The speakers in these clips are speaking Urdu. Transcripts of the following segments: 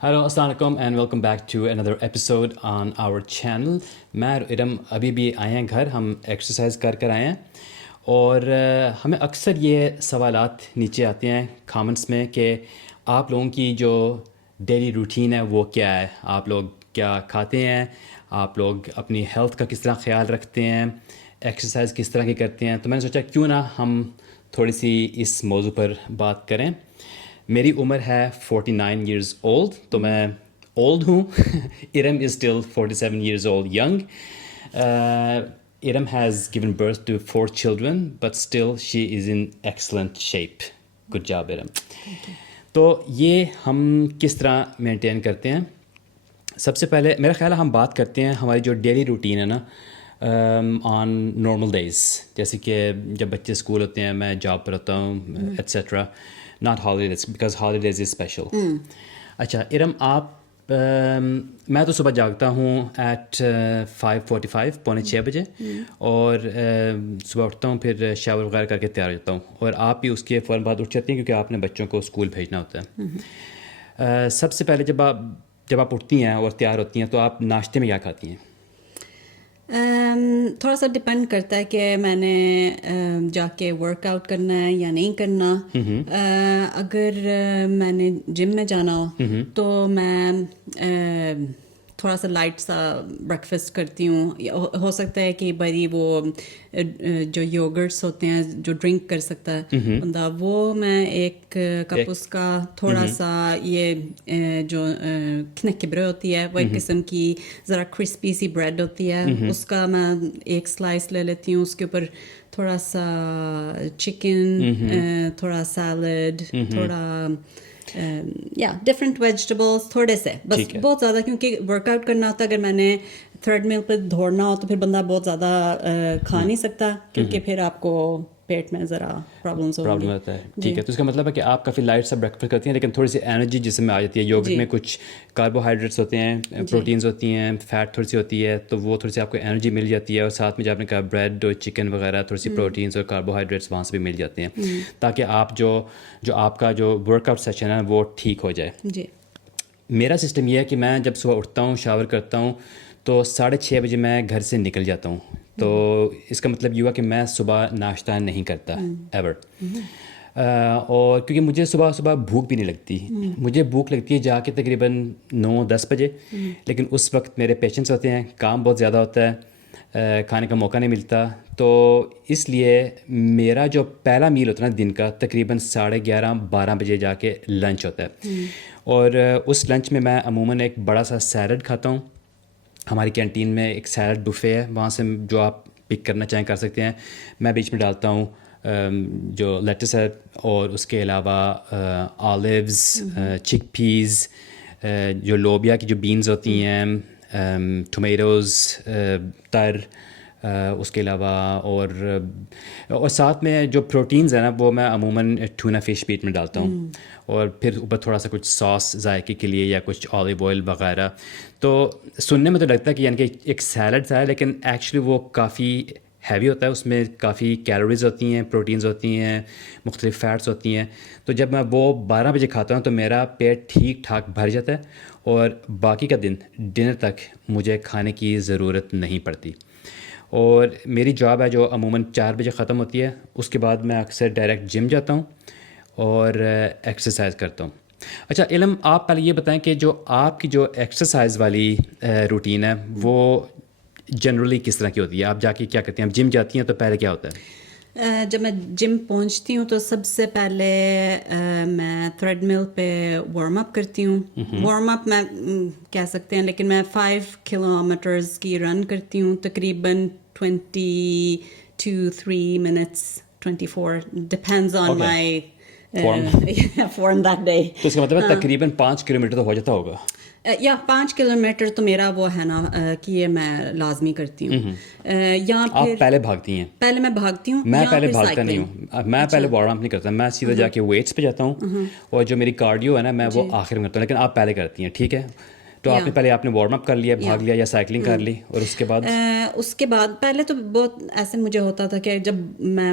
ہیلو السلام علیکم and welcome back to another episode on our channel. میں ارم ابھی بھی آئے ہیں گھر, ہم ایکسرسائز کر آئے ہیں, اور ہمیں اکثر یہ سوالات نیچے آتے ہیں کامنٹس میں کہ آپ لوگوں کی جو ڈیلی روٹین ہے وہ کیا ہے, آپ لوگ کیا کھاتے ہیں, آپ لوگ اپنی ہیلتھ کا کس طرح خیال رکھتے ہیں, ایکسرسائز کس طرح کی کرتے ہیں. تو میں نے سوچا کیوں نہ ہم تھوڑی سی اس موضوع پر بات کریں. میری عمر ہے 49 ایئرز اولڈ, تو میں اولڈ ہوں. Iram is still 47 years old young. Iram has given birth to 4 children but still she is in excellent shape. Good job Iram. تو یہ ہم کس طرح مینٹین کرتے ہیں. سب سے پہلے میرا خیال ہے ہم بات کرتے ہیں ہماری جو ڈیلی روٹین ہے نا آن نارمل ڈیز, جیسے کہ جب بچے اسکول ہوتے ہیں, میں جاب پر ہوتا ہوں et cetera. Not holidays because holidays is special. اچھا ارم, آپ میں تو صبح جاگتا ہوں ایٹ 5:45 پونے 6 بجے, اور صبح اٹھتا ہوں, پھر شاور وغیرہ کر کے تیار ہو جاتا ہوں, اور آپ بھی اس کے فوراً بعد اٹھ جاتی ہیں کیونکہ آپ نے بچوں کو اسکول بھیجنا ہوتا ہے. سب سے پہلے جب آپ اٹھتی ہیں اور تیار ہوتی ہیں تو آپ ناشتے میں کیا کھاتی ہیں؟ تھوڑا سا ڈپینڈ کرتا ہے کہ میں نے جا کے ورک آؤٹ کرنا ہے یا نہیں کرنا. اگر میں نے جم میں جانا ہو تو میں تھوڑا سا لائٹ سا بریکفسٹ کرتی ہوں. ہو سکتا ہے کہ بڑی وہ جو یوگرٹس ہوتے ہیں جو ڈرنک کر سکتا ہے بندہ, وہ میں ایک کپ اس کا تھوڑا سا یہ جو کھنکبرے ہوتی ہے وہ ایک قسم کی ذرا کرسپی سی بریڈ ہوتی ہے, اس کا میں ایک سلائس لے لیتی ہوں. اس کے اوپر تھوڑا سا چکن, تھوڑا سیلڈ, تھوڑا یا ڈفرینٹ ویجیٹیبلس تھوڑے سے, بس بہت زیادہ, کیونکہ ورک آؤٹ کرنا ہوتا ہے. اگر میں نے تھریڈ مل پہ دوڑنا ہو تو پھر بندہ بہت زیادہ کھا نہیں سکتا, کیونکہ پھر آپ کو پیٹ میں ذرا پرابلم ہوتا ہے. ٹھیک ہے, تو اس کا مطلب ہے کہ آپ کافی لائٹ سا بریکفسٹ کرتی ہیں, لیکن تھوڑی سی انرجی جسم میں آ جاتی ہے. یوگرٹ میں کچھ کاربوہائیڈریٹس ہوتے ہیں, پروٹینز ہوتی ہیں, فیٹ تھوڑی سی ہوتی ہے, تو وہ تھوڑی سی آپ کو انرجی مل جاتی ہے. اور ساتھ میں جو آپ نے کہا بریڈ اور چکن وغیرہ, تھوڑی سی پروٹینز اور کاربوہائیڈریٹس وہاں سے بھی مل جاتے ہیں, تاکہ آپ جو آپ کا جو ورک آؤٹ سیشن ہے وہ ٹھیک ہو جائے. جی. میرا سسٹم یہ ہے کہ میں جب صبح اٹھتا ہوں, شاور کرتا ہوں, تو 6:30 بجے میں گھر سے نکل جاتا ہوں. تو اس کا مطلب یہ ہوا کہ میں صبح ناشتہ نہیں کرتا ایور. اور کیونکہ مجھے صبح بھوک بھی نہیں لگتی. مجھے بھوک لگتی ہے جا کے تقریباً 9-10 بجے, لیکن اس وقت میرے پیشنٹس ہوتے ہیں, کام بہت زیادہ ہوتا ہے, کھانے کا موقع نہیں ملتا. تو اس لیے میرا جو پہلا میل ہوتا ہے نا دن کا, تقریباً 11:30-12 بجے جا کے لنچ ہوتا ہے. اور اس لنچ میں عموماً ایک بڑا سا سیلڈ کھاتا ہوں. ہماری کینٹین میں ایک سیلڈ بفے ہے, وہاں سے جو آپ پک کرنا چاہیں کر سکتے ہیں. میں بیچ میں ڈالتا ہوں جو لیٹس ہے, اور اس کے علاوہ آلیوز, چک پیز, جو لوبیا کی جو بینز ہوتی ہیں, ٹمیٹوز, تر, اس کے علاوہ اور ساتھ میں جو پروٹینز ہیں نا وہ میں عموماً ٹونا فش پیٹ میں ڈالتا ہوں, اور پھر اوپر تھوڑا سا کچھ ساس ذائقے کے لیے یا کچھ آلیو آئل وغیرہ. تو سننے میں تو لگتا ہے کہ یعنی کہ ایک سیلڈ سا ہے, لیکن ایکچولی وہ کافی ہیوی ہوتا ہے. اس میں کافی کیلوریز ہوتی ہیں, پروٹینز ہوتی ہیں, مختلف فیٹس ہوتی ہیں. تو جب میں وہ 12 بجے کھاتا ہوں تو میرا پیٹ ٹھیک ٹھاک بھر جاتا ہے, اور باقی کا دن ڈنر تک مجھے کھانے کی ضرورت نہیں پڑتی. اور میری جاب ہے جو عموماً 4 بجے ختم ہوتی ہے. اس کے بعد میں اکثر ڈائریکٹ جم جاتا ہوں اور ایکسرسائز کرتا ہوں. اچھا علم, آپ پہلے یہ بتائیں کہ جو آپ کی جو ایکسرسائز والی روٹین ہے وہ جنرلی کس طرح کی ہوتی ہے؟ آپ جا کے کیا کرتی ہیں؟ آپ جم جاتی ہیں تو پہلے کیا ہوتا ہے؟ جب میں جم پہنچتی ہوں تو سب سے پہلے میں تھریڈ مل پہ وارم اپ کرتی ہوں. وارم اپ میں کہہ سکتے ہیں, لیکن میں 5 کلومیٹرز کی رن کرتی ہوں, تقریباً 20 to 3 minutes, 24 depends on my form that day. تو اس کا مطلب ہے تقریباً 5 کلومیٹر تو ہو جاتا ہوگا. یا 5 کلومیٹر تو میرا وہ ہے نا کہ یہ میں لازمی کرتی ہوں. یا آپ پھر پہلے بھاگتی ہیں؟ پہلے میں بھاگتی ہوں. میں پہلے بھاگتا نہیں ہوں, میں پہلے وارم اپ نہیں کرتا, میں سیدھا جا کے ویٹس پہ جاتا ہوں, اور جو میری کارڈیو ہے نا میں وہ آخر میں کرتا ہوں. لیکن آپ پہلے کرتی ہیں, ٹھیک ہے. تو آپ نے پہلے آپ نے وارم اپ کر لیا, بھاگ لیا یا سائیکلنگ کر لی, اور اس کے بعد پہلے تو بہت ایسے مجھے ہوتا تھا کہ جب میں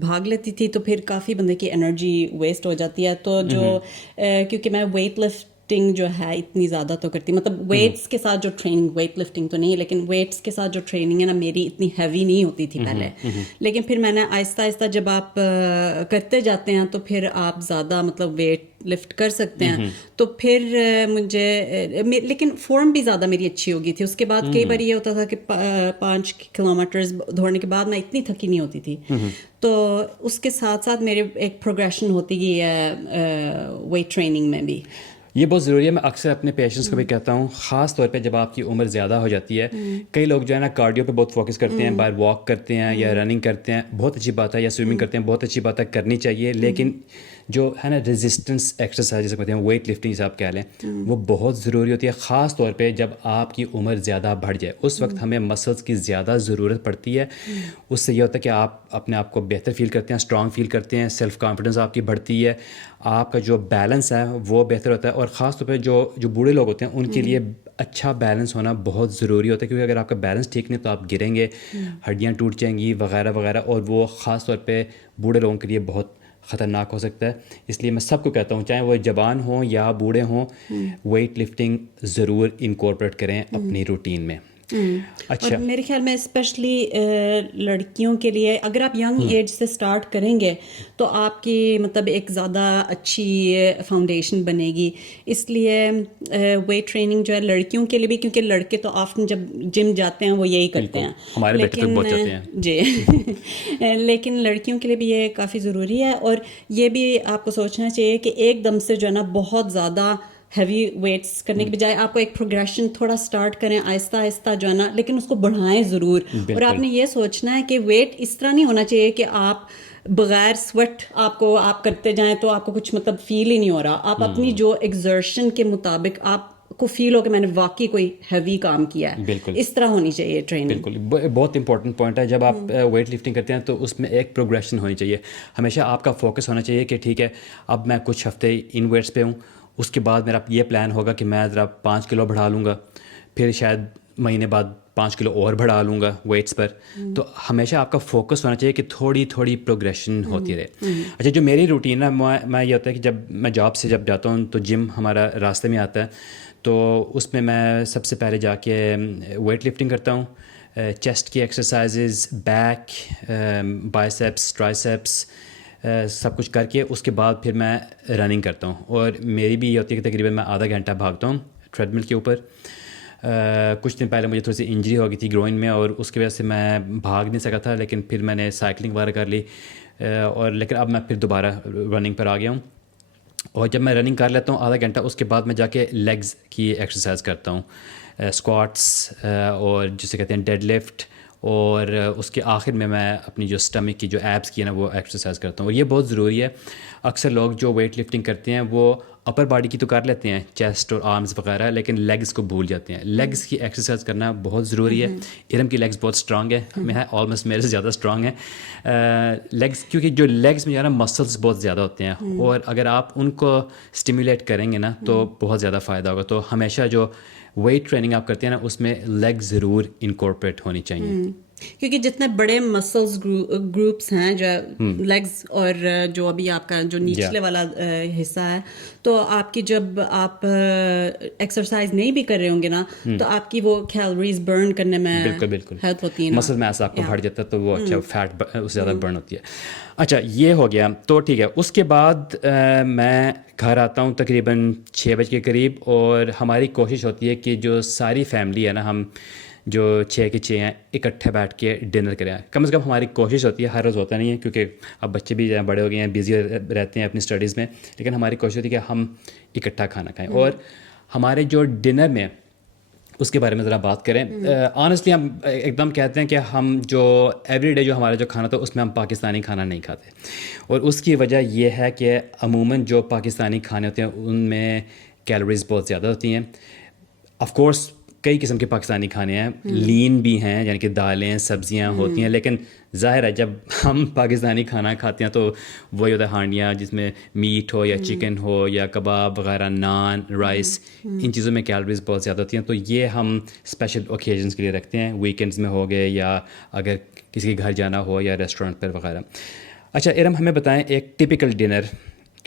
بھاگ لیتی تھی تو پھر کافی بندے کی انرجی ویسٹ ہو جاتی ہے. تو جو کیونکہ میں ویٹ لفٹ لفٹنگ جو ہے اتنی زیادہ تو کرتی, مطلب ویٹس کے ساتھ جو ٹریننگ, ویٹ لفٹنگ تو نہیں لیکن ویٹس کے ساتھ جو ٹریننگ ہے نا میری اتنی ہیوی نہیں ہوتی تھی پہلے, لیکن پھر میں نے آہستہ آہستہ جب آپ کرتے جاتے ہیں تو پھر آپ زیادہ مطلب ویٹ لفٹ کر سکتے ہیں, تو پھر مجھے لیکن فارم بھی زیادہ میری اچھی ہو گئی تھی. اس کے بعد کئی بار یہ ہوتا تھا کہ 5 کلومیٹرز دوڑنے کے بعد میں اتنی تھکی نہیں ہوتی تھی, تو اس کے ساتھ ساتھ میرے ایک پروگریشن ہوتی گئی ہے ویٹ ٹریننگ میں بھی. یہ بہت ضروری ہے. میں اکثر اپنے پیشنٹس کو بھی کہتا ہوں, خاص طور پہ جب آپ کی عمر زیادہ ہو جاتی ہے. کئی لوگ جو ہے نا کارڈیو پہ بہت فوکس کرتے ہیں, باہر واک کرتے ہیں یا رننگ کرتے ہیں, بہت اچھی بات ہے, یا سوئمنگ کرتے ہیں, بہت اچھی بات ہے, کرنی چاہیے. لیکن جو ہے نا ریزسٹنس ایکسرسائز جیسے کہتے ہیں, ویٹ لفٹنگ جسے آپ کہہ لیں, وہ بہت ضروری ہوتی ہے, خاص طور پہ جب آپ کی عمر زیادہ بڑھ جائے. اس وقت ہمیں مسلس کی زیادہ ضرورت پڑتی ہے. اس سے یہ ہوتا ہے کہ آپ اپنے آپ کو بہتر فیل کرتے ہیں, اسٹرانگ فیل کرتے ہیں, سیلف کانفیڈنس آپ کی بڑھتی ہے, آپ کا جو بیلنس ہے وہ بہتر ہوتا ہے. اور خاص طور پہ جو بوڑھے لوگ ہوتے ہیں ان کے لیے اچھا بیلنس ہونا بہت ضروری ہوتا ہے, کیونکہ اگر آپ کا بیلنس ٹھیک نہیں تو آپ گریں گے, ہڈیاں ٹوٹ جائیں گی وغیرہ وغیرہ, اور وہ خاص طور پہ بوڑھے لوگوں کے لیے بہت خطرناک ہو سکتا ہے. اس لیے میں سب کو کہتا ہوں, چاہے وہ جوان ہوں یا بوڑھے ہوں, ویٹ لفٹنگ ضرور انکورپوریٹ کریں اپنی روٹین میں. اور میرے خیال میں اسپیشلی لڑکیوں کے لیے اگر آپ ینگ ایج سے اسٹارٹ کریں گے تو آپ کی مطلب ایک زیادہ اچھی فاؤنڈیشن بنے گی. اس لیے ویٹ ٹریننگ جو ہے لڑکیوں کے لیے بھی, کیونکہ لڑکے تو آفٹن جب جم جاتے ہیں وہ یہی کرتے ہیں, ہمارے بیٹے تو بہت جاتے ہیں جی لیکن لڑکیوں کے لیے بھی یہ کافی ضروری ہے. اور یہ بھی آپ کو سوچنا چاہیے کہ ایک دم سے جو ہے نا بہت زیادہ ہیوی ویٹس کرنے کے بجائے آپ کو ایک پروگریشن تھوڑا سٹارٹ کریں آہستہ آہستہ جو ہے نا, لیکن اس کو بڑھائیں ضرور. اور آپ نے یہ سوچنا ہے کہ ویٹ اس طرح نہیں ہونا چاہیے کہ آپ بغیر سویٹ آپ کرتے جائیں تو آپ کو کچھ مطلب فیل ہی نہیں ہو رہا. آپ اپنی جو ایگزرشن کے مطابق آپ کو فیل ہو کہ میں نے واقعی کوئی ہیوی کام کیا ہے, اس طرح ہونی چاہیے ٹریننگ. بالکل, بہت امپورٹنٹ پوائنٹ ہے. جب آپ ویٹ لفٹنگ کرتے ہیں تو اس میں ایک پروگریشن ہونی چاہیے. ہمیشہ آپ کا فوکس ہونا چاہیے کہ ٹھیک ہے اب میں کچھ ہفتے ان ویٹس پہ ہوں, اس کے بعد میرا یہ پلان ہوگا کہ میں ذرا 5 کلو بڑھا لوں گا, پھر شاید مہینے بعد 5 کلو اور بڑھا لوں گا ویٹس پر. تو ہمیشہ آپ کا فوکس ہونا چاہیے کہ تھوڑی تھوڑی پروگریشن ہوتی رہے. اچھا, جو میری روٹین ہے میں یہ ہوتا ہے کہ جب میں جاب سے جب جاتا ہوں تو جم ہمارا راستے میں آتا ہے, تو اس میں سب سے پہلے جا کے ویٹ لفٹنگ کرتا ہوں, چیسٹ کی ایکسرسائزز, بیک, بائسیپس, ٹرائسیپس, سب کچھ کر کے اس کے بعد پھر میں رننگ کرتا ہوں. اور میری بھی یہ ہوتی ہے کہ تقریباً میں آدھا گھنٹہ بھاگتا ہوں ٹریڈ مل کے اوپر. کچھ دن پہلے مجھے تھوڑی سی انجری ہو گئی تھی گروئن میں, اور اس کی وجہ سے میں بھاگ نہیں سکا تھا, لیکن پھر میں نے سائیکلنگ وغیرہ کر لی, اور لیکن اب میں پھر دوبارہ رننگ پر آ گیا ہوں. اور جب میں رننگ کر لیتا ہوں آدھا گھنٹہ, اس کے بعد میں جا کے لیگز کی ایکسرسائز کرتا ہوں, اسکواٹس اور جسے کہتے ہیں ڈیڈ لفٹ, اور اس کے آخر میں اپنی جو اسٹمک کی جو ایبس کی ہے نا وہ ایکسرسائز کرتا ہوں. اور یہ بہت ضروری ہے. اکثر لوگ جو ویٹ لفٹنگ کرتے ہیں وہ اپر باڈی کی تو کر لیتے ہیں, چیسٹ اور آرمز وغیرہ, لیکن لیگز کو بھول جاتے ہیں. لیگز کی ایکسرسائز کرنا بہت ضروری ہے. ارم کی لیگز بہت اسٹرانگ ہے, آلموسٹ میرے سے زیادہ اسٹرانگ ہے لیگز, کیونکہ جو لیگز میں جو ہے نا مسلس بہت زیادہ ہوتے ہیں, اور اگر آپ ان کو اسٹیمولیٹ کریں گے نا تو بہت زیادہ فائدہ ہوگا. تو ہمیشہ جو ویٹ ٹریننگ آپ کرتے ہیں نا اس میں لیگ ضرور انکورپوریٹ ہونی چاہیے, کیونکہ جتنے بڑے مسلز گروپس ہیں جو لیگز اور جو ابھی آپ کا جو نیچلے والا حصہ ہے, تو آپ کی جب آپ ایکسرسائز نہیں بھی کر رہے ہوں گے نا تو آپ کی وہ کیلوریز برن کرنے میں بالکل ہیلپ ہوتی ہے, مسل میس آپ کا بڑھ جاتا ہے, تو وہ اچھا فیٹ اس سے زیادہ برن ہوتی ہے. اچھا, یہ ہو گیا. تو ٹھیک ہے, اس کے بعد میں گھر آتا ہوں تقریباً 6 بجے کے قریب, اور ہماری کوشش ہوتی ہے کہ جو ساری فیملی ہے نا, ہم جو 6 کے 6 ہیں اکٹھے بیٹھ کے ڈنر کریں. کم از کم ہماری کوشش ہوتی ہے, ہر روز ہوتا نہیں ہے کیونکہ اب بچے بھی بڑے ہو گئے ہیں, بیزی رہتے ہیں اپنی اسٹڈیز میں, لیکن ہماری کوشش ہوتی ہے کہ ہم اکٹھا کھانا کھائیں. اور ہمارے جو ڈنر میں اس کے بارے میں ذرا بات کریں. آنیسٹلی ہم ایک دم کہتے ہیں کہ ہم جو ایوری ڈے جو ہمارا جو کھانا تھا اس میں ہم پاکستانی کھانا نہیں کھاتے, اور اس کی وجہ یہ ہے کہ عموماً جو پاکستانی کھانے ہوتے ہیں ان میں کیلوریز بہت زیادہ ہوتی ہیں. آف کورس کئی قسم کے پاکستانی کھانے ہیں, لین بھی ہیں یعنی کہ دالیں سبزیاں ہوتی ہیں, لیکن ظاہر ہے جب ہم پاکستانی کھانا کھاتے ہیں تو وہی ہوتا ہے ہانڈیاں جس میں میٹ ہو یا چکن ہو یا کباب وغیرہ, نان, رائس, ان چیزوں میں کیلوریز بہت زیادہ ہوتی ہیں. تو یہ ہم اسپیشل اوکیزنس کے لیے رکھتے ہیں, ویکینڈز میں ہو گئے یا اگر کسی کے گھر جانا ہو یا ریسٹورینٹ پر وغیرہ. اچھا ارم, ہمیں بتائیں ایک ٹپیکل ڈنر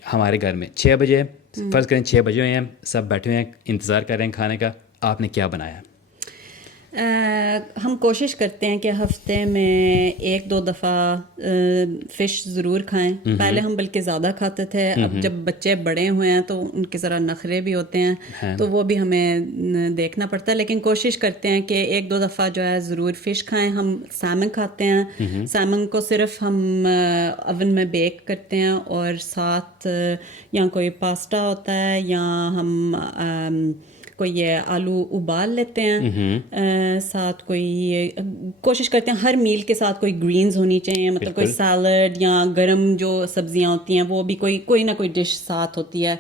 ہمارے گھر میں 6 بجے فرض کریں 6 بجے ہوئے ہیں, سب بیٹھے ہوئے ہیں, انتظار کر رہے ہیں کھانے کا, آپ نے کیا بنایا؟ ہم کوشش کرتے ہیں کہ ہفتے میں 1-2 دفعہ فش ضرور کھائیں. پہلے ہم بلکہ زیادہ کھاتے تھے, اب جب بچے بڑے ہوئے ہیں تو ان کے ذرا نخرے بھی ہوتے ہیں, تو وہ بھی ہمیں دیکھنا پڑتا ہے, لیکن کوشش کرتے ہیں کہ 1-2 دفعہ جو ہے ضرور فش کھائیں. ہم سیمن کھاتے ہیں, سیمن کو صرف ہم اوون میں بیک کرتے ہیں, اور ساتھ یا کوئی پاستا ہوتا ہے یا ہم کوئی یہ آلو ابال لیتے ہیں, ساتھ کوئی کوشش کرتے ہیں ہر میل کے ساتھ کوئی گرینز ہونی چاہیے, مطلب کوئی سیلڈ یا گرم جو سبزیاں ہوتی ہیں وہ بھی کوئی نہ کوئی ڈش ساتھ ہوتی ہے.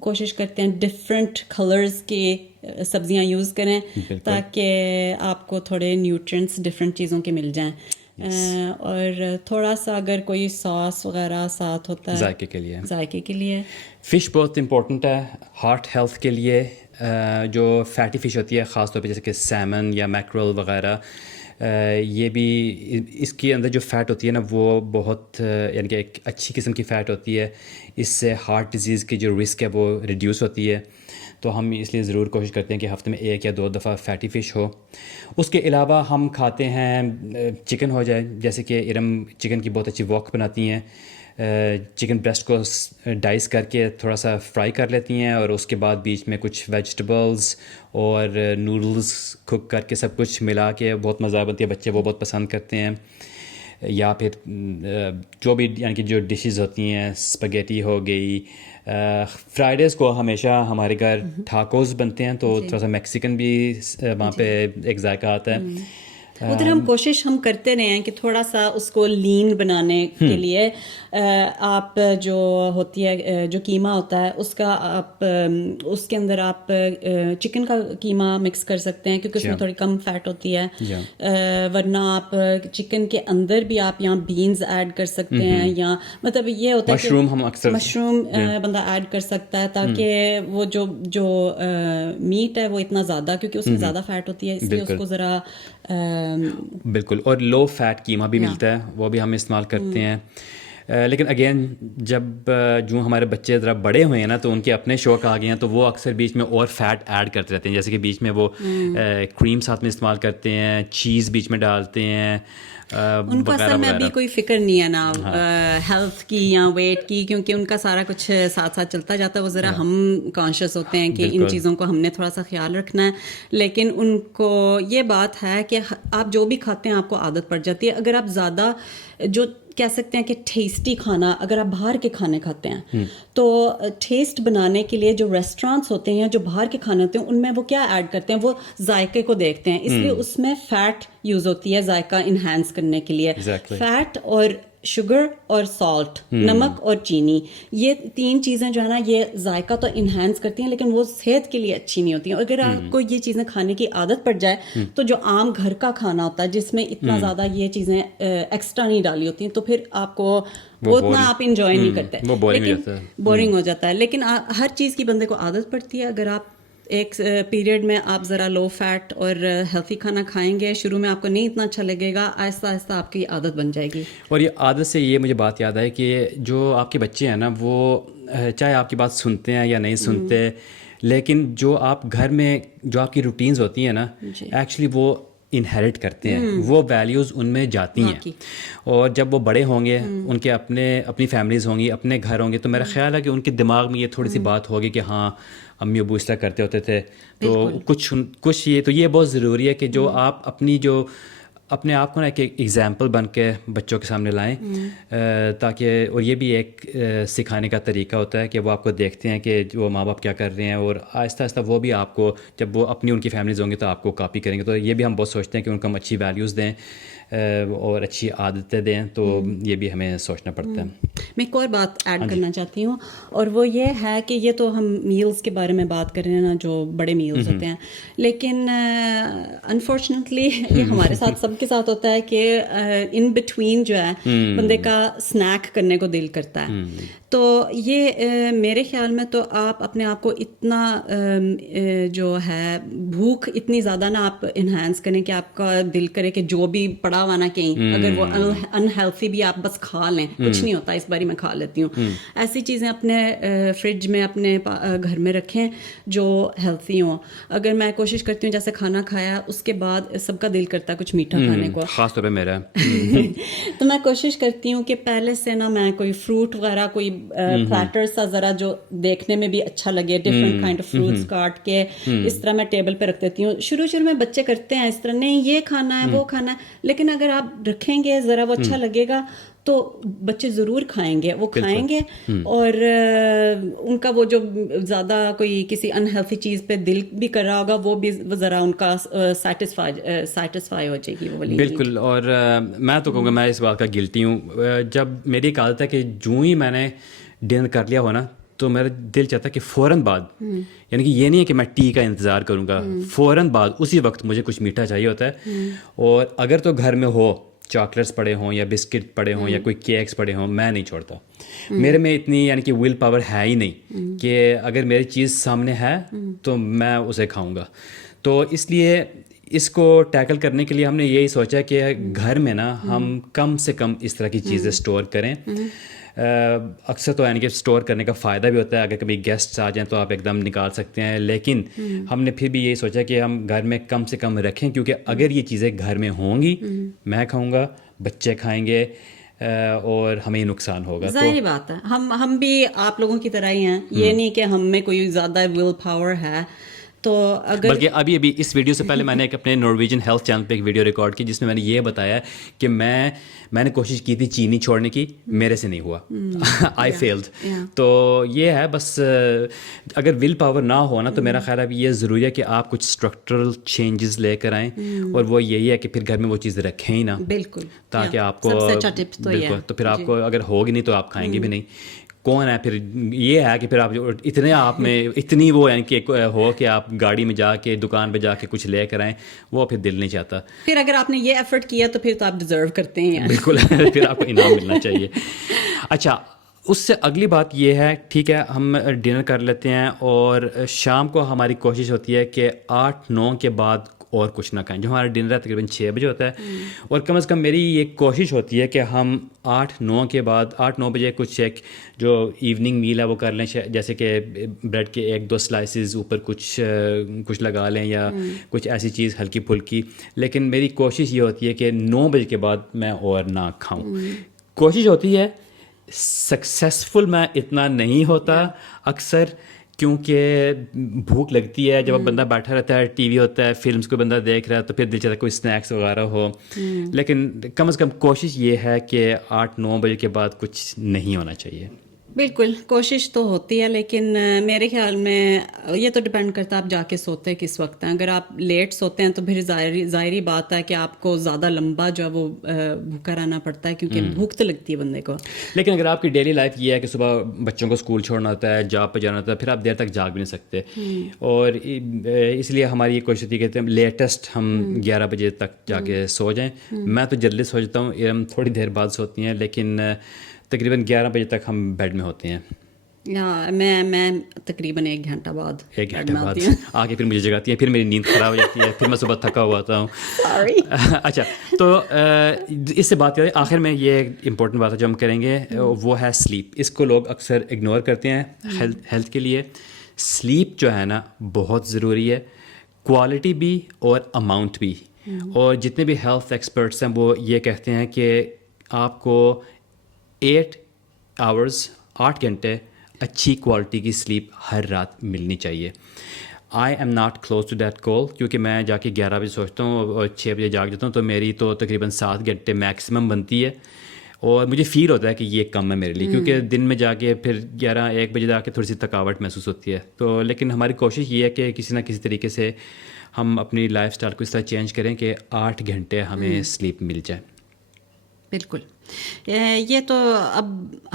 کوشش کرتے ہیں ڈفرینٹ کلرز کے سبزیاں یوز کریں تاکہ آپ کو تھوڑے نیوٹرینٹس ڈفرینٹ چیزوں کے مل جائیں. اور تھوڑا سا اگر کوئی ساس وغیرہ ساتھ ہوتا ہے ذائقے کے لیے. فش بہت امپورٹنٹ ہے ہارٹ ہیلتھ کے لیے. جو فیٹی فش ہوتی ہے خاص طور پہ جیسے کہ سیمن یا میکرل وغیرہ, یہ بھی اس کے اندر جو فیٹ ہوتی ہے نا وہ بہت یعنی کہ ایک اچھی قسم کی فیٹ ہوتی ہے. اس سے ہارٹ ڈیزیز کی جو رسک ہے وہ ریڈیوس ہوتی ہے. تو ہم اس لیے ضرور کوشش کرتے ہیں کہ ہفتے میں 1 یا 2 دفعہ فیٹی فش ہو. اس کے علاوہ ہم کھاتے ہیں چکن ہو جائے, جیسے کہ ارم چکن کی بہت اچھی وok بناتی ہیں. چکن بریسٹ کو ڈائس کر کے تھوڑا سا فرائی کر لیتی ہیں, اور اس کے بعد بیچ میں کچھ ویجیٹیبلز اور نوڈلز کوک کر کے سب کچھ ملا کے بہت مزہ بنتی ہے. بچے وہ بہت پسند کرتے ہیں. یا پھر جو بھی یعنی کہ جو ڈشز ہوتی ہیں, اسپگیٹی ہو گئی. فرائیڈیز کو ہمیشہ ہمارے گھر ٹاکوز بنتے ہیں, تو تھوڑا سا میکسیکن بھی وہاں پہ ایک ذائقہ آتا ہے. ادھر ہم کوشش ہم کرتے رہے ہیں کہ تھوڑا سا اس کو لین بنانے کے لیے آپ جو ہوتی ہے جو قیمہ ہوتا ہے اس کا آپ اس کے اندر آپ چکن کا قیمہ مکس کر سکتے ہیں کیونکہ اس میں تھوڑی کم فیٹ ہوتی ہے. ورنہ آپ چکن کے اندر بھی آپ یہاں بینز ایڈ کر سکتے ہیں, یا مطلب یہ ہوتا ہے مشروم ہم اکثر مشروم بندہ ایڈ کر سکتا ہے تاکہ وہ جو میٹ ہے وہ اتنا زیادہ, کیونکہ اس میں زیادہ فیٹ ہوتی ہے, اس لیے اس کو ذرا بالکل. اور لو فیٹ قیمہ بھی ملتا ہے, وہ بھی ہم استعمال کرتے ہیں. لیکن اگین جب جو ہمارے بچے ذرا بڑے ہوئے ہیں نا تو ان کے اپنے شوق آ گئے ہیں, تو وہ اکثر بیچ میں اور فیٹ ایڈ کرتے رہتے ہیں. جیسے کہ بیچ میں وہ کریم ساتھ میں استعمال کرتے ہیں, چیز بیچ میں ڈالتے ہیں. ان کو اصل میں ابھی کوئی فکر نہیں ہے نا ہیلتھ کی یا ویٹ کی, کیونکہ ان کا سارا کچھ ساتھ ساتھ چلتا جاتا ہے. وہ ذرا ہم کانشیس ہوتے ہیں کہ ان چیزوں کو ہم نے تھوڑا سا خیال رکھنا ہے, لیکن ان کو یہ بات ہے کہ آپ جو بھی کھاتے ہیں آپ کو عادت پڑ جاتی ہے. اگر آپ زیادہ جو کہہ سکتے ہیں کہ ٹیسٹی کھانا اگر آپ باہر کے کھانے کھاتے ہیں تو ٹیسٹ بنانے کے لیے جو ریسٹورانٹس ہوتے ہیں یا جو باہر کے کھانے ہوتے ہیں ان میں وہ کیا ایڈ کرتے ہیں, وہ ذائقے کو دیکھتے ہیں, اس لیے اس میں فیٹ یوز ہوتی ہے ذائقہ انہینس کرنے کے لیے. فیٹ اور شوگر اور سالٹ, نمک اور چینی, یہ 3 چیزیں جو ہے نا یہ ذائقہ تو انہینس کرتی ہیں لیکن وہ صحت کے لیے اچھی نہیں ہوتی ہیں. اگر آپ کو یہ چیزیں کھانے کی عادت پڑ جائے تو جو عام گھر کا کھانا ہوتا ہے جس میں اتنا زیادہ یہ چیزیں ایکسٹرا نہیں ڈالی ہوتی ہیں تو پھر آپ کو وہ اتنا آپ انجوائے نہیں کرتے, لیکن بورنگ ہو جاتا ہے. لیکن ہر چیز کی بندے کو عادت پڑتی ہے. اگر آپ ایک پیریڈ میں آپ ذرا لو فیٹ اور ہیلتھی کھانا کھائیں گے, شروع میں آپ کو نہیں اتنا اچھا لگے گا, آہستہ آہستہ آپ کی عادت بن جائے گی. اور یہ عادت سے یہ مجھے بات یاد ہے کہ جو آپ کے بچے ہیں نا وہ چاہے آپ کی بات سنتے ہیں یا نہیں سنتے, لیکن جو آپ گھر میں جو آپ کی روٹینز ہوتی ہیں نا ایکچولی وہ انہیریٹ کرتے ہیں, وہ ویلیوز ان میں جاتی ہیں. اور جب وہ بڑے ہوں گے, ان کے اپنی فیملیز ہوں گی, اپنے گھر ہوں گے, تو میرا خیال ہے کہ ان کے دماغ میں یہ تھوڑی سی بات ہوگی کہ ہاں امی ابو اس طرح کرتے ہوتے تھے. تو کچھ یہ بہت ضروری ہے کہ جو آپ اپنے آپ کو نا ایک ایگزامپل بن کے بچوں کے سامنے لائیں, تاکہ اور یہ بھی ایک سکھانے کا طریقہ ہوتا ہے کہ وہ آپ کو دیکھتے ہیں کہ وہ ماں باپ کیا کر رہے ہیں, اور آہستہ آہستہ وہ بھی آپ کو جب وہ ان کی فیملیز ہوں گے تو آپ کو کاپی کریں گے. تو یہ بھی ہم بہت سوچتے ہیں کہ ان کو ہم اچھی ویلیوز دیں اور اچھی عادتیں دیں, تو یہ بھی ہمیں سوچنا پڑتا ہے. میں ایک اور بات ایڈ کرنا چاہتی ہوں, اور وہ یہ ہے کہ یہ تو ہم میلز کے بارے میں بات کر رہے ہیں نا, جو بڑے میلز ہوتے ہیں, لیکن انفارچونیٹلی یہ ہمارے ساتھ سب کے ساتھ ہوتا ہے کہ ان بٹوین جو ہے بندے کا سنیک کرنے کو دل کرتا ہے. تو یہ میرے خیال میں تو آپ اپنے آپ کو اتنا جو ہے بھوک اتنی زیادہ نہ آپ انہینس کریں کہ آپ کا دل کرے کہ جو بھی پڑا ہوا نا کہیں اگر وہ انہیلتھی بھی آپ بس کھا لیں, کچھ نہیں ہوتا, اس باری میں کھا لیتی ہوں. ایسی چیزیں اپنے فریج میں اپنے گھر میں رکھیں جو ہیلتھی ہوں. اگر میں کوشش کرتی ہوں جیسے کھانا کھایا اس کے بعد سب کا دل کرتا ہے کچھ میٹھا کھانے کو, خاص طور پہ میرا تو میں کوشش کرتی ہوں کہ پہلے سے نا میں کوئی فروٹ وغیرہ کوئی پلیٹر سا ذرا جو دیکھنے میں بھی اچھا لگے, ڈفرینٹ کائنڈ آف فروٹس کاٹ کے اس طرح میں ٹیبل پہ رکھ دیتی ہوں. شروع میں بچے کرتے ہیں اس طرح, نہیں یہ کھانا ہے وہ کھانا ہے, لیکن اگر آپ رکھیں گے ذرا وہ اچھا لگے گا تو بچے ضرور کھائیں گے, وہ کھائیں گے. اور ان کا وہ جو زیادہ کوئی کسی انہیلتھی چیز پہ دل بھی کر رہا ہوگا وہ بھی ذرا ان کا سیٹسفائی ہو جائے گی وہ والی. بالکل. اور میں تو کہوں گا میں اس بات کا گلٹی ہوں. جب میری ایک عادت ہے کہ جو ہی میں نے ڈنر کر لیا ہو نا تو میرا دل چاہتا ہے کہ فوراً بعد, یعنی کہ یہ نہیں ہے کہ میں ٹی کا انتظار کروں گا, فوراً بعد اسی وقت مجھے کچھ میٹھا چاہیے ہوتا ہے. اور اگر تو گھر میں ہو, چاکلیٹس پڑے ہوں یا بسکٹ پڑے ہوں یا کوئی کیکس پڑے ہوں, میں نہیں چھوڑتا. میرے میں اتنی یعنی کہ ول پاور ہے ہی نہیں کہ اگر میری چیز سامنے ہے تو میں اسے کھاؤں گا. تو اس لیے اس کو ٹیکل کرنے کے لیے ہم نے یہی سوچا کہ گھر میں نا ہم کم سے کم اس طرح کی چیزیں اسٹور کریں. اکثر تو یعنی کہ اسٹور کرنے کا فائدہ بھی ہوتا ہے, اگر کبھی گیسٹس آ جائیں تو آپ ایک دم نکال سکتے ہیں, لیکن ہم نے پھر بھی یہی سوچا کہ ہم گھر میں کم سے کم رکھیں, کیونکہ اگر یہ چیزیں گھر میں ہوں گی, میں کھاؤں گا, بچے کھائیں گے, اور ہمیں نقصان ہوگا. ظاہری بات ہے ہم بھی آپ لوگوں کی طرح ہی ہیں, یہ نہیں کہ ہم میں کوئی زیادہ ول پاور ہے. تو اگر بلکہ ابھی اس ویڈیو سے پہلے میں نے ایک اپنے نارویجن ہیلتھ چینل پہ ایک ویڈیو ریکارڈ کی جس میں نے یہ بتایا کہ میں نے کوشش کی تھی چینی چھوڑنے کی, میرے سے نہیں ہوا, آئی فیلڈ. تو یہ ہے بس, اگر ول پاور نہ ہو نا تو میرا خیال ہے یہ ضروری ہے کہ آپ کچھ اسٹرکچرل چینجز لے کر آئیں, اور وہ یہی ہے کہ پھر گھر میں وہ چیز رکھیں ہی نا, بالکل, تاکہ آپ کو سب سے اچھا ٹپ تو یہ ہے. تو پھر آپ کو اگر ہوگی نہیں تو آپ کھائیں گے بھی نہیں. کون ہے پھر, یہ ہے کہ پھر آپ اتنے آپ میں اتنی وہ یعنی کہ ہو کہ آپ گاڑی میں جا کے دکان پہ جا کے کچھ لے کر آئیں, وہ پھر دل نہیں چاہتا. پھر اگر آپ نے یہ ایفرٹ کیا تو پھر تو آپ ڈیزرو کرتے ہیں. بالکل, پھر آپ کو انعام ملنا چاہیے. اچھا, اس سے اگلی بات یہ ہے, ٹھیک ہے ہم ڈنر کر لیتے ہیں اور شام کو ہماری کوشش ہوتی ہے کہ 8-9 کے بعد اور کچھ نہ کھائیں. جو ہمارا ڈنر ہے تقریباً 6 بجے ہوتا ہے, اور کم از کم میری یہ کوشش ہوتی ہے کہ ہم 8-9 کے بعد 8-9 بجے کچھ ایک جو ایوننگ میل ہے وہ کر لیں, جیسے کہ بریڈ کے 1-2 سلائسز اوپر کچھ لگا لیں یا کچھ ایسی چیز ہلکی پھلکی. لیکن میری کوشش یہ ہوتی ہے کہ 9 بجے کے بعد میں اور نہ کھاؤں. کوشش ہوتی ہے, سکسیسفل میں اتنا نہیں ہوتا اکثر, کیونکہ بھوک لگتی ہے جب بندہ بیٹھا رہتا ہے, ٹی وی ہوتا ہے, فلمس کو بندہ دیکھ رہا ہے, تو پھر دل چاہتا ہے کوئی اسنیکس وغیرہ ہو. لیکن کم از کم کوشش یہ ہے کہ 8-9 بجے کے بعد کچھ نہیں ہونا چاہیے. بالکل, کوشش تو ہوتی ہے, لیکن میرے خیال میں یہ تو ڈپینڈ کرتا ہے آپ جا کے سوتے کس وقت ہیں. اگر آپ لیٹ سوتے ہیں تو پھر ظاہری بات ہے کہ آپ کو زیادہ لمبا جو ہے وہ بھوکا رہنا پڑتا ہے, کیونکہ بھوک تو لگتی ہے بندے کو. لیکن اگر آپ کی ڈیلی لائف یہ ہے کہ صبح بچوں کو اسکول چھوڑنا ہوتا ہے, جاب پہ جانا ہوتا ہے, پھر آپ دیر تک جاگ بھی نہیں سکتے, اور اس لیے ہماری یہ کوشش ہوتی ہے کہ لیٹسٹ ہم 11 بجے تک جا کے سو جائیں. میں تو جلدی سو جاتا ہوں, ہم تھوڑی دیر بعد سوتی ہیں, لیکن تقریباً 11 بجے تک ہم بیڈ میں ہوتے ہیں. میں تقریباً 1 گھنٹہ بعد 1 گھنٹے بعد آ کے پھر مجھے جگاتی ہیں, پھر میری نیند خراب ہو جاتی ہے, پھر میں صبح تھکا ہوا ہوتا ہوں. اچھا, تو اس سے بات کریں, آخر میں یہ امپورٹنٹ بات ہے جو ہم کریں گے وہ ہے سلیپ. اس کو لوگ اکثر اگنور کرتے ہیں ہیلتھ کے لیے. سلیپ جو ہے نا بہت ضروری ہے, کوالٹی بھی اور اماؤنٹ بھی. اور جتنے بھی ہیلتھ ایکسپرٹس ہیں وہ یہ کہتے ہیں کہ آپ کو 8 گھنٹے اچھی کوالٹی کی سلیپ ہر رات ملنی چاہیے. I am not close to that goal, کیونکہ میں جا کے 11 بجے سوچتا ہوں اور 6 بجے جاگ جاتا ہوں, تو میری تو تقریباً 7 گھنٹے میکسیمم بنتی ہے. اور مجھے فیل ہوتا ہے کہ یہ کم ہے میرے لیے, کیونکہ دن میں جا کے پھر 11-1 بجے جا کے تھوڑی سی تھکاوٹ محسوس ہوتی ہے. تو لیکن ہماری کوشش یہ ہے کہ کسی نہ کسی طریقے سے ہم اپنی لائف اسٹائل کو اس طرح چینج کریں کہ 8 گھنٹے ہمیں سلیپ مل جائے. بالکل, یہ تو اب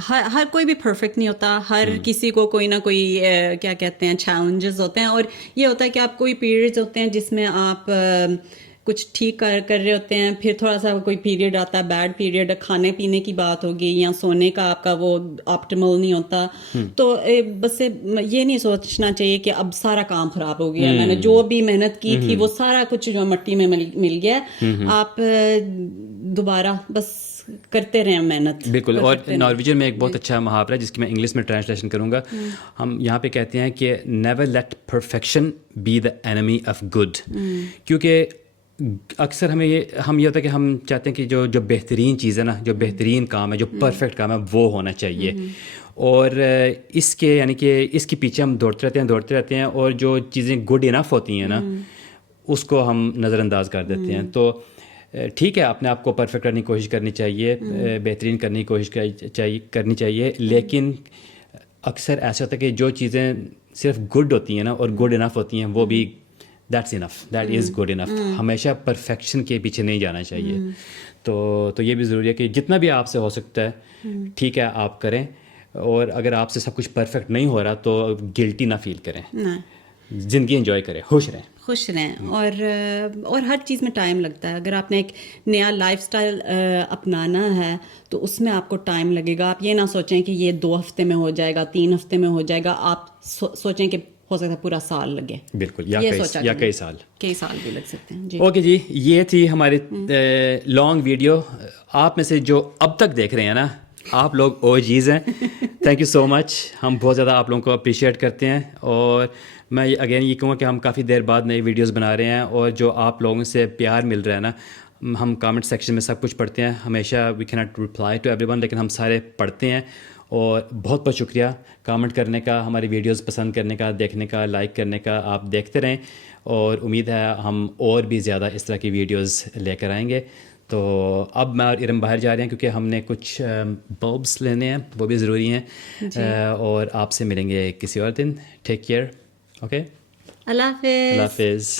ہر کوئی بھی پرفیکٹ نہیں ہوتا, ہر کسی کو کوئی نہ کوئی کیا کہتے ہیں چیلنجز ہوتے ہیں. اور یہ ہوتا ہے کہ آپ کوئی پیریڈز ہوتے ہیں جس میں آپ کچھ ٹھیک کر رہے ہوتے ہیں, پھر تھوڑا سا کوئی پیریڈ آتا ہے, بیڈ پیریڈ, کھانے پینے کی بات ہوگی یا سونے کا آپ کا وہ آپٹیمل نہیں ہوتا, تو بس یہ نہیں سوچنا چاہیے کہ اب سارا کام خراب ہو گیا, میں نے جو بھی محنت کی تھی وہ سارا کچھ جو مٹی میں مل گیا. آپ دوبارہ بس کرتے رہیں محنت. بالکل. اور نارویجن میں ایک بہت اچھا محاورہ ہے جس کی میں انگلش میں ٹرانسلیشن کروں گا. ہم یہاں پہ کہتے ہیں کہ never let perfection be the enemy of good. کیونکہ اکثر ہم یہ ہوتا ہے کہ ہم چاہتے ہیں کہ جو بہترین چیز ہے نا, جو بہترین کام ہے, جو پرفیکٹ کام ہے وہ ہونا چاہیے, اور اس کے یعنی کہ اس کے پیچھے ہم دوڑتے رہتے ہیں اور جو چیزیں گڈ انف ہوتی ہیں نا اس کو ہم نظر انداز کر دیتے ہیں. تو ٹھیک ہے, اپنے آپ کو پرفیکٹ کرنے کی کوشش کرنی چاہیے, بہترین کرنے کی کوشش کرنی چاہیے, لیکن اکثر ایسا ہوتا ہے کہ جو چیزیں صرف گڈ ہوتی ہیں نا اور گڈ انف ہوتی ہیں وہ بھی دیٹ از گڈ انف. ہمیشہ پرفیکشن کے پیچھے نہیں جانا چاہیے. تو یہ بھی ضروری ہے کہ جتنا بھی آپ سے ہو سکتا ہے ٹھیک ہے آپ کریں, اور اگر آپ سے سب کچھ پرفیکٹ نہیں ہو رہا تو گلٹی نہ فیل کریں, زندگی انجوائے کریں, خوش رہیں. اور ہر چیز میں ٹائم لگتا ہے. اگر آپ نے ایک نیا لائف سٹائل اپنانا ہے تو اس میں آپ کو ٹائم لگے گا. آپ یہ نہ سوچیں کہ یہ 2 ہفتے میں ہو جائے گا, 3 ہفتے میں ہو جائے گا. آپ سوچیں کہ ہو سکتا ہے پورا سال لگے. بالکل, یا کئی سال بھی لگ سکتے ہیں. اوکے جی, یہ تھی ہماری لانگ ویڈیو. آپ میں سے جو اب تک دیکھ رہے ہیں نا, آپ لوگ او جیز ہیں. تھینک یو سو مچ. ہم بہت زیادہ آپ لوگوں کو اپریشیٹ کرتے ہیں, اور میں اگین یہ کہوں گا کہ ہم کافی دیر بعد نئی ویڈیوز بنا رہے ہیں, اور جو آپ لوگوں سے پیار مل رہا ہے نا, ہم کامنٹ سیکشن میں سب کچھ پڑھتے ہیں. ہمیشہ we can not reply to everyone, لیکن ہم سارے پڑھتے ہیں. اور بہت بہت شکریہ کامنٹ کرنے کا, ہماری ویڈیوز پسند کرنے کا, دیکھنے کا, لائک کرنے کا. آپ دیکھتے رہیں, اور امید ہے ہم اور بھی زیادہ اس طرح کی ویڈیوز لے کر آئیں گے. تو اب میں اور ارم باہر جا رہے ہیں کیونکہ ہم نے کچھ بلبس لینے ہیں, وہ بھی ضروری ہیں. اور آپ سے ملیں گے کسی اور دن. Take care. اوکے, اللہ حافظ. اللہ حافظ.